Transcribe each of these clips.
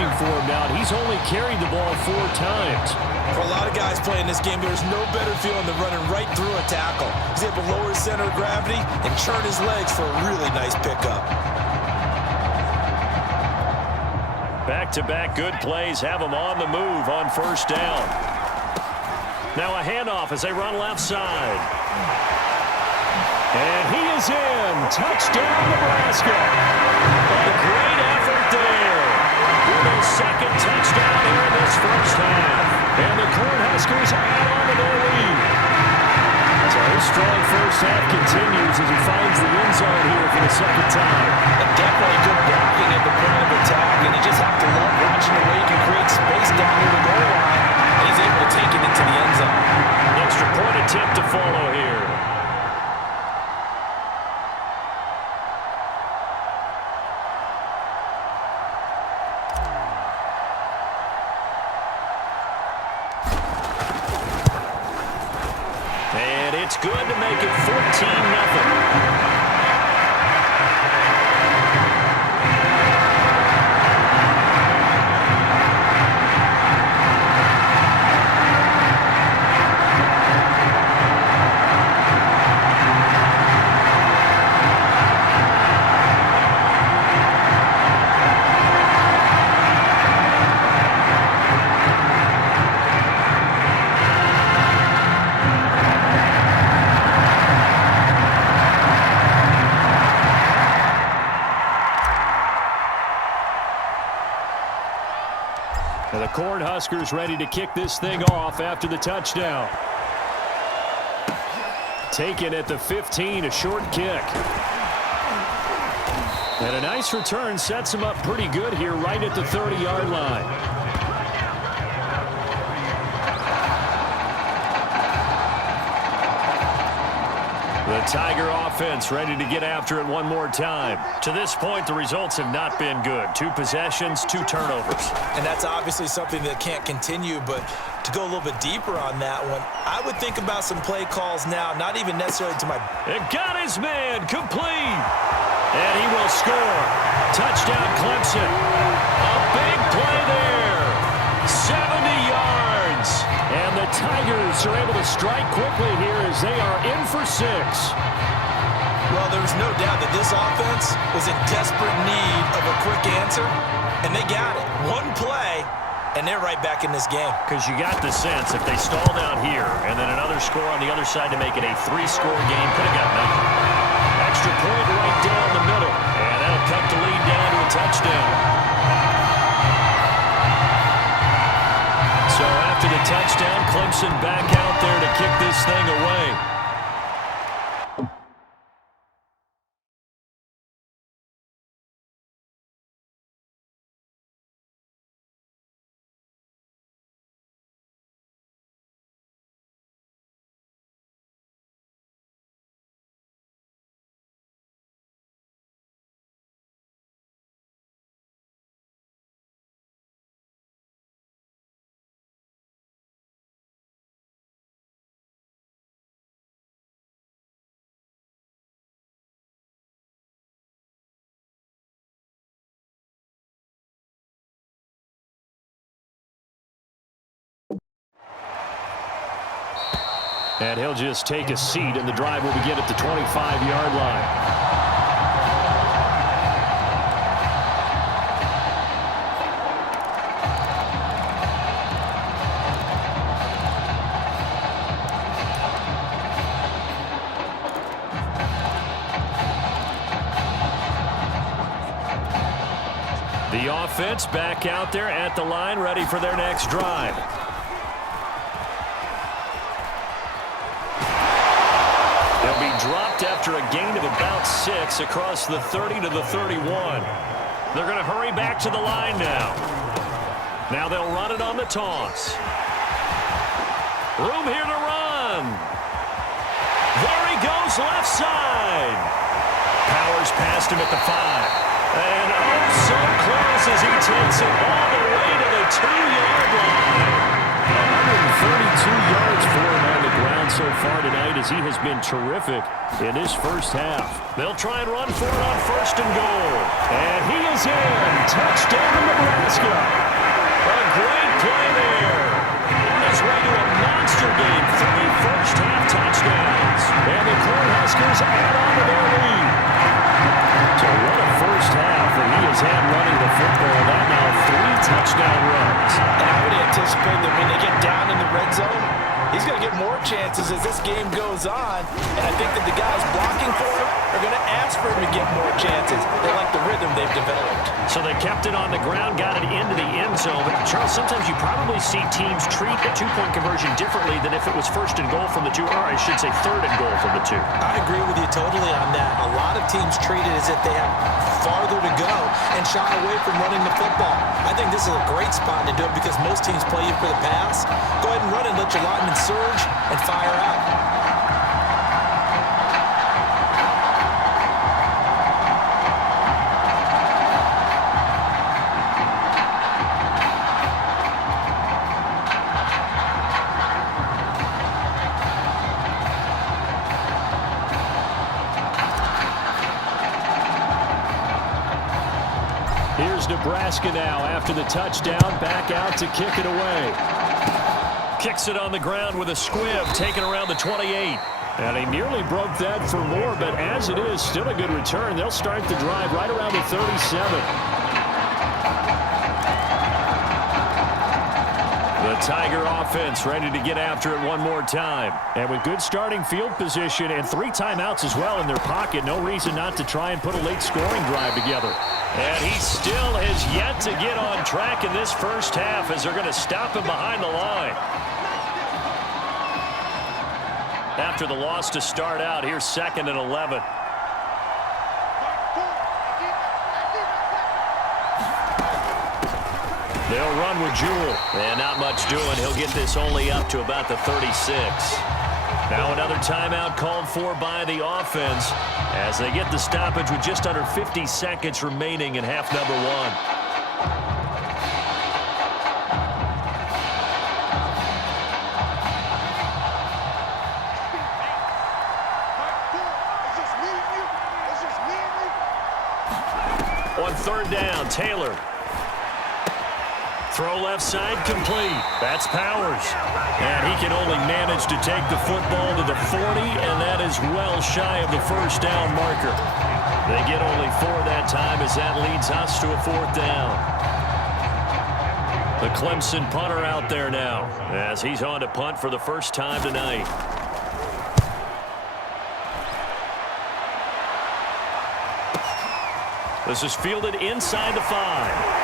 rushing for him now, and he's only carried the ball 4 times. For a lot of guys playing this game, there's no better feeling than running right through a tackle. He's able to lower his center of gravity and churn his legs for a really nice pickup. Back-to-back good plays have him on the move on first down. Now a handoff as they run left side. And he is in. Touchdown, Nebraska. A great effort there. With his second touchdown here in this first half. And the Cornhuskers add on to their lead. So his strong first half continues as he finds the end zone here for the second time. And definitely good blocking at the point of attack. And you just have to love watching the way he can create space down near the goal line. And he's able to take it into the end zone. Extra point attempt to follow here. And it's good to make it 14-0. And the Cornhuskers ready to kick this thing off after the touchdown. Taken at the 15, a short kick. And a nice return sets him up pretty good here right at the 30-yard line. The Tiger offense ready to get after it one more time. To this point, the results have not been good. 2 possessions, 2 turnovers. And that's obviously something that can't continue, but to go a little bit deeper on that one, I would think about some play calls now, not even necessarily to my... It got his man complete. And he will score. Touchdown, Clemson. A big play there. 70 yards. And the Tigers are able to strike quickly here as they are in for 6. Well, there's no doubt that this offense was in desperate need of a quick answer, and they got it. One play, and they're right back in this game. Because you got the sense if they stall down here and then another score on the other side to make it a 3-score game, could have got nothing. Extra point right down the middle, and that'll cut the lead down to a touchdown. So after the touchdown, Clemson back out there to kick this thing away. And he'll just take a seat, and the drive will begin at the 25-yard line. The offense back out there at the line, ready for their next drive. Dropped after a gain of about 6 across the 30 to the 31. They're going to hurry back to the line now. Now they'll run it on the toss. Room here to run. There he goes left side. Powers past him at the 5. And oh, so close as he takes it all the way to the 2-yard line. 132 yards for him on the ground so far tonight as he has been terrific in this first half. They'll try and run for it on 1st and goal. And he is in. Touchdown, Nebraska. touchdown runs. And I would anticipate that when they get down in the red zone, he's going to get more chances as this game goes on. And I think that the guys blocking for him are going to ask for him to get more chances. They like the rhythm they've developed. So they kept it on the ground, got it into the end zone. But, Charles, sometimes you probably see teams treat a two-point conversion differently than if it was first and goal from the 2, or I should say third and goal from the 2. I agree with you totally on that. A lot of teams treat it as if they have farther to go and shy away from running the football. I think this is a great spot to do it because most teams play you for the pass. Go ahead and run it, let your linemen surge and fire out. Here's Nebraska now after the touchdown, back out to kick it away. Kicks it on the ground with a squib, taken around the 28. And he nearly broke that for more, but as it is, still a good return. They'll start the drive right around the 37. The Tiger offense ready to get after it one more time. And with good starting field position and 3 timeouts as well in their pocket, no reason not to try and put a late scoring drive together. And he still has yet to get on track in this first half as they're going to stop him behind the line. After the loss to start out, here's 2nd and 11. They'll run with Jewell. And not much doing. He'll get this only up to about the 36. Now another timeout called for by the offense as they get the stoppage with just under 50 seconds remaining in half number 1. On 3rd down, Taylor. Throw left side complete. That's Powers. And he can only manage to take the football to the 40, and that is well shy of the first down marker. They get only 4 that time as that leads us to a 4th down. The Clemson punter out there now as he's on to punt for the first time tonight. This is fielded inside the 5.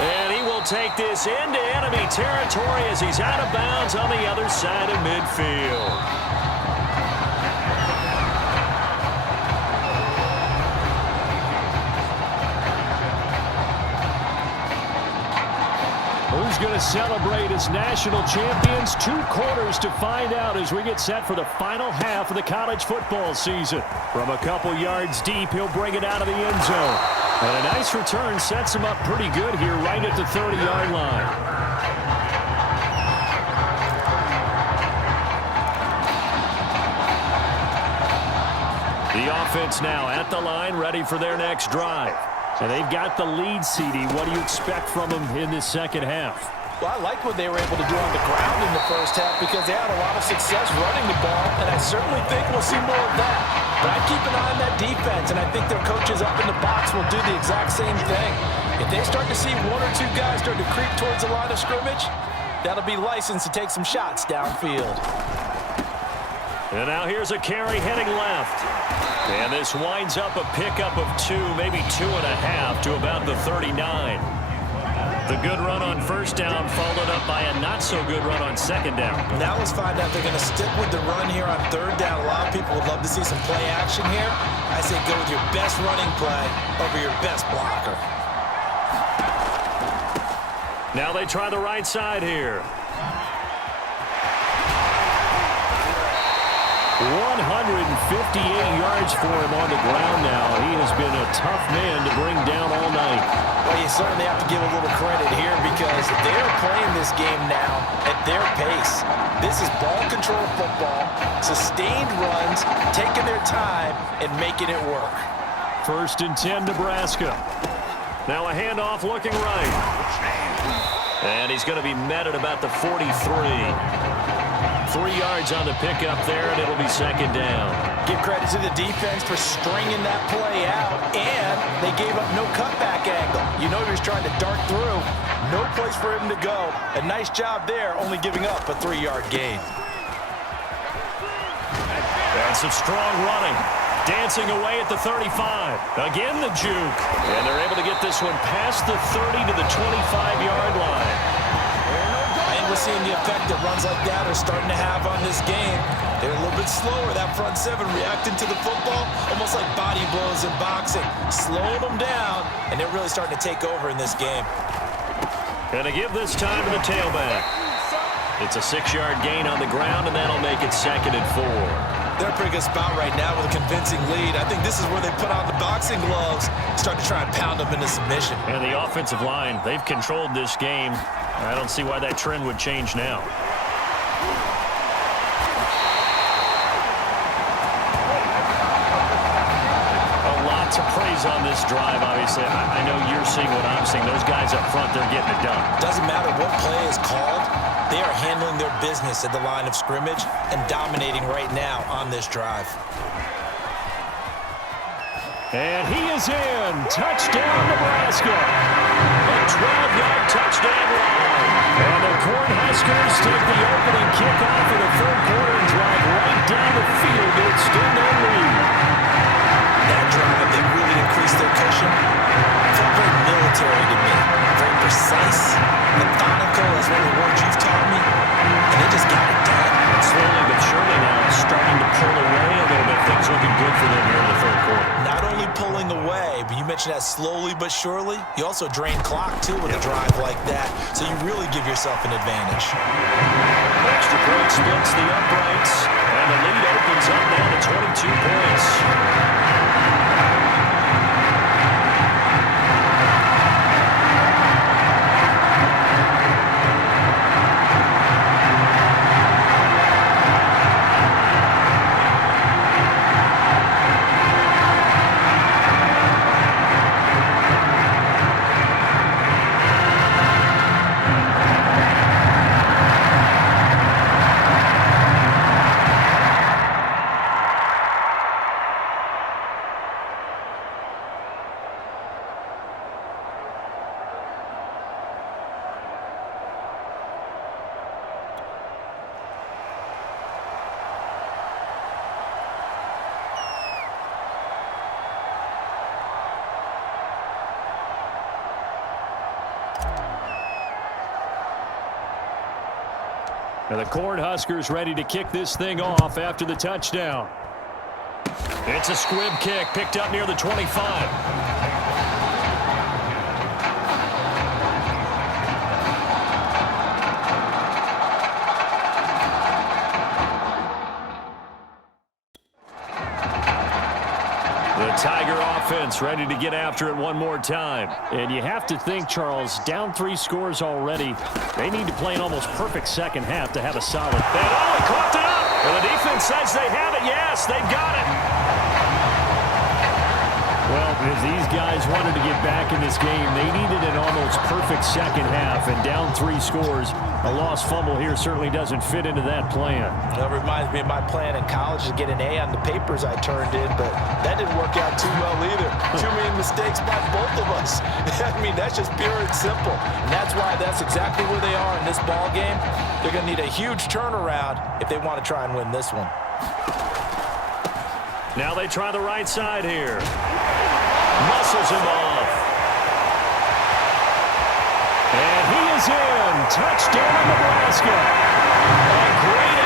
And he will take this into enemy territory as he's out of bounds on the other side of midfield. Who's going to celebrate as national champions? 2 quarters to find out as we get set for the final half of the college football season. From a couple yards deep, he'll bring it out of the end zone. And a nice return sets him up pretty good here right at the 30-yard line. The offense now at the line, ready for their next drive. And they've got the lead, CD. What do you expect from them in this second half? Well, I like what they were able to do on the ground in the first half because they had a lot of success running the ball, and I certainly think we'll see more of that. But I keep an eye on that defense, and I think their coaches up in the box will do the exact same thing. If they start to see 1 or 2 guys start to creep towards the line of scrimmage, that'll be licensed to take some shots downfield. And now here's a carry heading left. And this winds up a pickup of 2, maybe 2.5 to about the 39. The good run on first down followed up by a not-so-good run on second down. Now let's find out if they're going to stick with the run here on third down. A lot of people would love to see some play action here. I say go with your best running play over your best blocker. Now they try the right side here. 158 yards for him on the ground now. He has been a tough man to bring down all night. Well, you certainly have to give a little credit here because they're playing this game now at their pace. This is ball control football, sustained runs, taking their time and making it work. 1st and 10, Nebraska. Now a handoff looking right. And he's going to be met at about the 43. 3 yards on the pickup there, and it'll be second down. Give credit to the defense for stringing that play out, and they gave up no cutback angle. You know he was trying to dart through. No place for him to go. A nice job there, only giving up a 3-yard gain. And some strong running. Dancing away at the 35. Again, the juke. And they're able to get this one past the 30 to the 25-yard line. I think we're seeing the effect that runs like that are starting to have on this game. They're a little bit slower, that front seven, reacting to the football, almost like body blows in boxing. Slowing them down, and they're really starting to take over in this game. Gonna give this time to the tailback. It's a 6-yard gain on the ground, and that'll make it 2nd and 4. They're a pretty good spot right now with a convincing lead. I think this is where they put on the boxing gloves, start to try and pound them into submission. And the offensive line, they've controlled this game. I don't see why that trend would change now. A lot to praise on this drive, obviously. I know you're seeing what I'm seeing. Those guys up front, they're getting it done. Doesn't matter what play is called. They are handling their business at the line of scrimmage and dominating right now on this drive. And he is in. Touchdown, Nebraska. A 12-yard touchdown run. And the Cornhuskers take the opening kickoff of the third quarter and drive right down the field to extend their lead. That drive, they really increased their cushion. Felt very military to me. Very precise, methodical, as one of the words you've taught me. And they just got it done. And slowly but surely now starting to pull away a little bit. Things looking good for them here in the third quarter. Not only pulling away, but you mentioned that slowly but surely. You also drain clock, too, with a drive like that. So you really give yourself an advantage. Extra point splits the uprights. And the lead opens up now to 22 points. And the Cornhuskers ready to kick this thing off after the touchdown. It's a squib kick picked up near the 25. The Tiger offense ready to get after it one more time. And you have to think, Charles, down 3 scores already. They need to play an almost perfect second half to have a solid. And he coughed it up. Well, the defense says they have it. Yes, they've got it. Well, if these guys wanted to get back in this game, they needed an almost perfect second half. And down 3 scores, a lost fumble here certainly doesn't fit into that plan. That reminds me of my plan in college to get an A on the papers I turned in, but that didn't work out too well either. Too many mistakes by both of us. I mean, that's just pure and simple. And that's why that's exactly where they are in this ball game. They're going to need a huge turnaround if they want to try and win this one. Now they try the right side here. Muscles him off. And he is in. Touchdown, Nebraska. A great